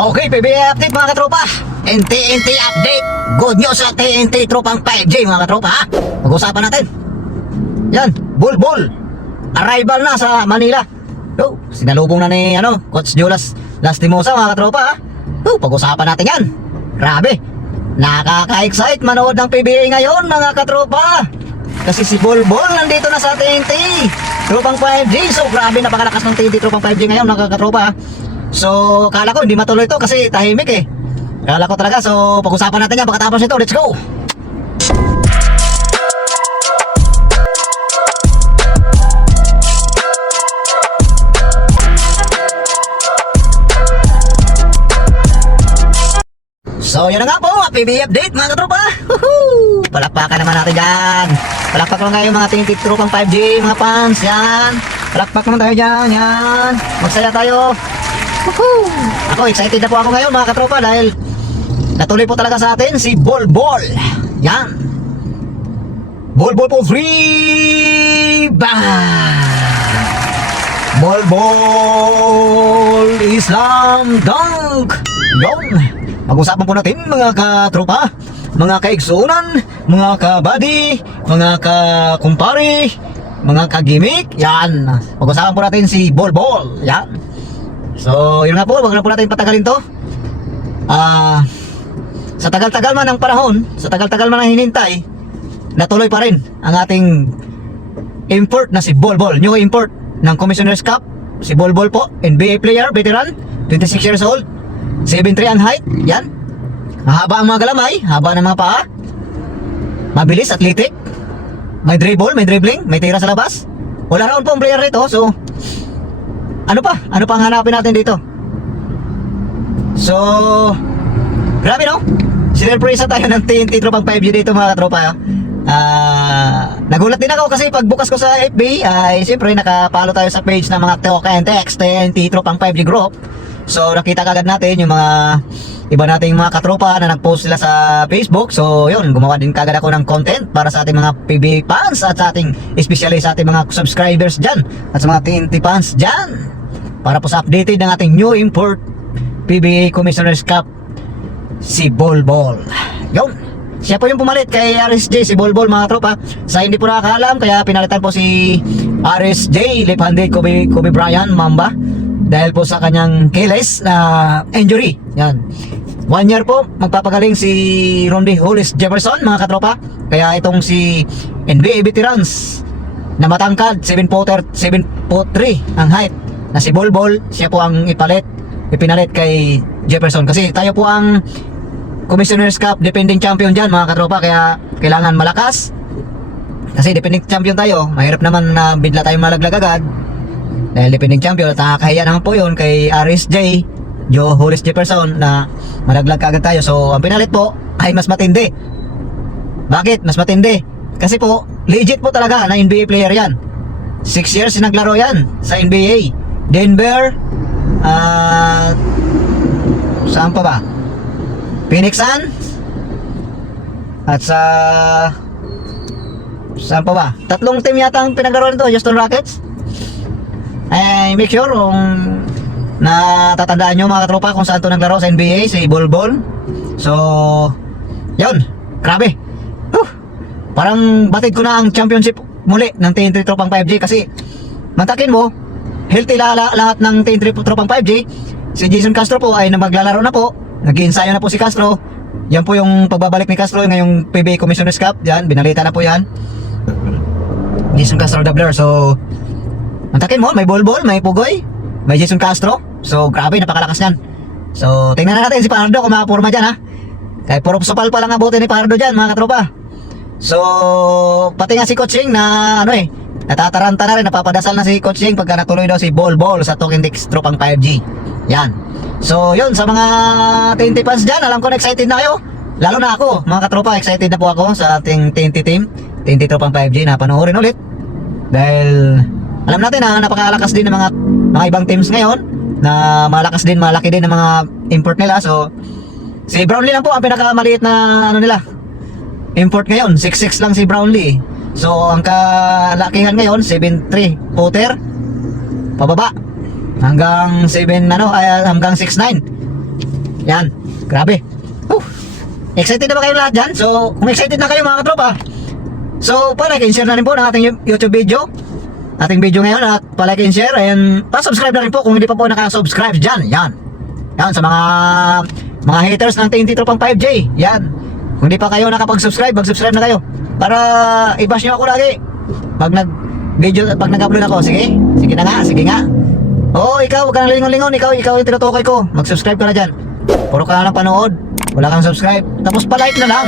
Okay, PBA update mga katropa. NTNT update. Good news sa TNT tropang 5G mga katropa ha. Pag-usapan natin. Yan, Bulbul. Arrival na sa Manila. Oh, sinalubong na ni Coach Jolas Lastimosa mga katropa ha. Oh, pag-usapan natin yan. Grabe. Nakaka-excite manood ng PBA ngayon mga katropa. Kasi si Bulbul nandito na sa TNT tropang 5G. So grabe, napakalakas ng TNT tropang 5G ngayon mga katropa ha. So, kala ko hindi matuloy ito kasi tahimik eh. Kala ko talaga. So, pag-usapan natin yan pagkatapos nito. Let's go! So, yun na nga po, PBA update mga katropa. Woohoo! Palakpakan naman natin dyan. Palakpak naman kayo mga tinitip tropang 5G, mga fans, yan. Palakpak naman tayo dyan, yan. Magsaya tayo. Woohoo! Ako, excited na po ako ngayon mga katropa dahil natuloy po talaga sa atin si Bulbul. Yan. Bulbul po free! Bang! Bulbul Islam Dunk! Yon! Pag-usapan po natin mga katropa, mga kaigsunan, mga kabady, mga kakumpare, mga kagimik. Yan. Pag-usapan po natin si Bulbul. Yan. So, yun nga po, wag na po natin patagalin to. Sa tagal-tagal man ng panahon, sa tagal-tagal man ng hinintay, natuloy pa rin ang ating import na si Bulbul. New import ng Commissioner's Cup. Si Bulbul po, NBA player, veteran, 26 years old, 7'3" ang height. Yan. Mahaba ang mga galamay, haba ng mga paa. Mabilis, athletic. May dribble, may dribbling, may tira sa labas. Wala raon po ang player rito, so ano pa? Ano pang hanapin natin dito? So, grabe no? Sinurpresa tayo ng TNT tropang 5G dito mga katropa. Nagulat din ako kasi pagbukas ko sa FB ay siyempre nakapalo tayo sa page ng mga Talk and Text TNT tropang 5G group. So, nakita kagad natin yung mga iba nating mga katropa na nag-post sila sa Facebook. So, yun, gumawa din kagad ako ng content para sa ating mga PBA fans at sa ating, especially sa ating mga subscribers dyan at sa mga TNT fans dyan. Para po sa updated ng ating new import PBA Commissioner's Cup, si Bulbul. Yun, siya po yung pumalit kay RSJ, si Bulbul mga tropa. Sa hindi po nakakaalam, kaya pinalitan po si RSJ, left-handed Kobe Bryant, Mamba, dahil po sa kanyang Achilles na injury. Yan, 1 year po magpapagaling si Rondy Hollis Jefferson mga katropa. Kaya itong si NBA veterans na matangkad, 7'3" ang height na si Bulbul, siya po ang ipinalit kay Jefferson. Kasi tayo po ang Commissioner's Cup defending champion dyan mga katropa. Kaya kailangan malakas. Kasi defending champion tayo, mahirap naman na bigla tayong malaglag agad. Dahil defending champion, nakakahiya naman po yun kay RSJ, Joe Hollis Jefferson, na malaglag agad tayo. So ang pinalit po ay mas matindi. Bakit? Mas matindi kasi po, legit po talaga na NBA player yan. 6 years naglaro yan sa NBA. Denver, saan pa ba? Phoenix Suns, at saan pa ba? 3 team yata ang pinaglaro nito. Houston Rockets. Make sure kung natatandaan nyo mga katropa kung saan to naglaro sa NBA, si Bulbul. So, yun, grabe. Parang batid ko na ang championship muli ng TNT tropang 5G. Kasi mantakin mo, healthy lahat ng TNT tropang 5G. Si Jason Castro po ay maglalaro na po. Nag-iensayo na po si Castro. Yan po yung pagbabalik ni Castro ngayong PBA Commissioner's Cup. Yan, binalita na po yan, Jason Castro Doubler. So, mantakin mo, may Bulbul, may Pugoy, may Jason Castro. So, grabe, napakalakas yan. So, tingnan na natin si Pardo kung makaporma dyan ha. Kahit puro supal pa lang abutin ni Pardo dyan mga katropa. So, pati nga si Coaching na natataranta na rin, napapadasal na si Coaching pagka natuloy daw si Bulbul sa Talk and Text tropang 5G. Yan. So, yun, sa mga TNT fans dyan, alam ko na excited na kayo. Lalo na ako, mga katropa, excited na po ako sa ating TNT team, TNT tropang 5G, na panoorin ulit. Dahil alam natin na napakalakas din ng mga ibang teams ngayon, na malaki din ng mga import nila. So, si Brownlee lang po ang pinakamaliit na nila import ngayon. 6'6" lang si Brownlee. So, ang kalakihan ngayon 7'3" footer pababa hanggang 6'9". Yan, grabe. Excited na ba kayo lahat dyan? So, kung excited na kayo mga katropa, so, pa-like and share na rin po ng ating YouTube video. Ating video ngayon at pa-like and share and pa-subscribe na rin po kung hindi pa po naka-subscribe dyan. Yan. Yan, sa mga haters ng TNT Tropang 5J. Yan. Kung hindi pa kayo nakapag-subscribe, mag-subscribe na kayo. Para i-bash nyo ako lagi. Pag nag-upload ako, sige. Sige na nga, sige nga. Oo, ikaw, huwag ka nang lingon-lingon. Ikaw yung tinutukoy ko. Mag-subscribe ka na dyan. Puro ka lang panood. Wala kang subscribe. Tapos pa-like na lang.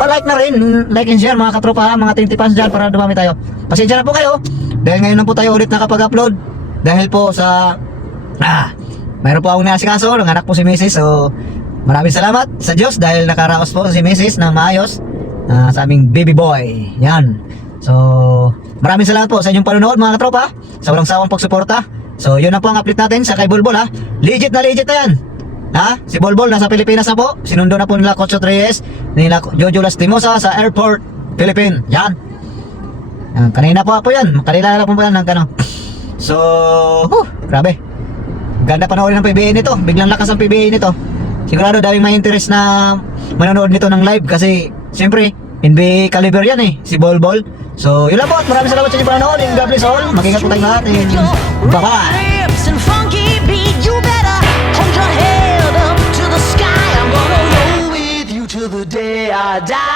Pa-like na rin. Like and share mga katropa, mga tintipans dyan para dumami tayo. Pasensya na po kayo. Dahil ngayon lang po tayo ulit nakapag-upload. Dahil po sa... mayroon po akong nasikaso. Nanganak po si Mrs. So, maraming salamat sa Diyos dahil nakaraos po si Mrs. na maayos sa aming baby boy. Yan. So, maraming salamat po sa inyong panonood mga katropa. Sa walang sawang pagsuporta. So, yun na po ang update natin sa kay Bolbol ha. Legit na yan. Ha? Si Bolbol nasa Pilipinas na po. Sinundo na po nila Coach Reyes, nila Jojo Lastimosa sa airport, Philippines. Yan. Kanina po yan. Kanina na po yan ng gano'n. So, grabe. Ganda panoorin ng PBA nito. Biglang lakas ang PBA nito. Sigurado daming may interest na manonood nito ng live kasi siyempre NBA caliber yan eh, si Bolbol. So, yun lang po at maraming salamat sa inyong panonood and God bless all. Mag-ingat po tayong lahat and bye-bye. To the day I die.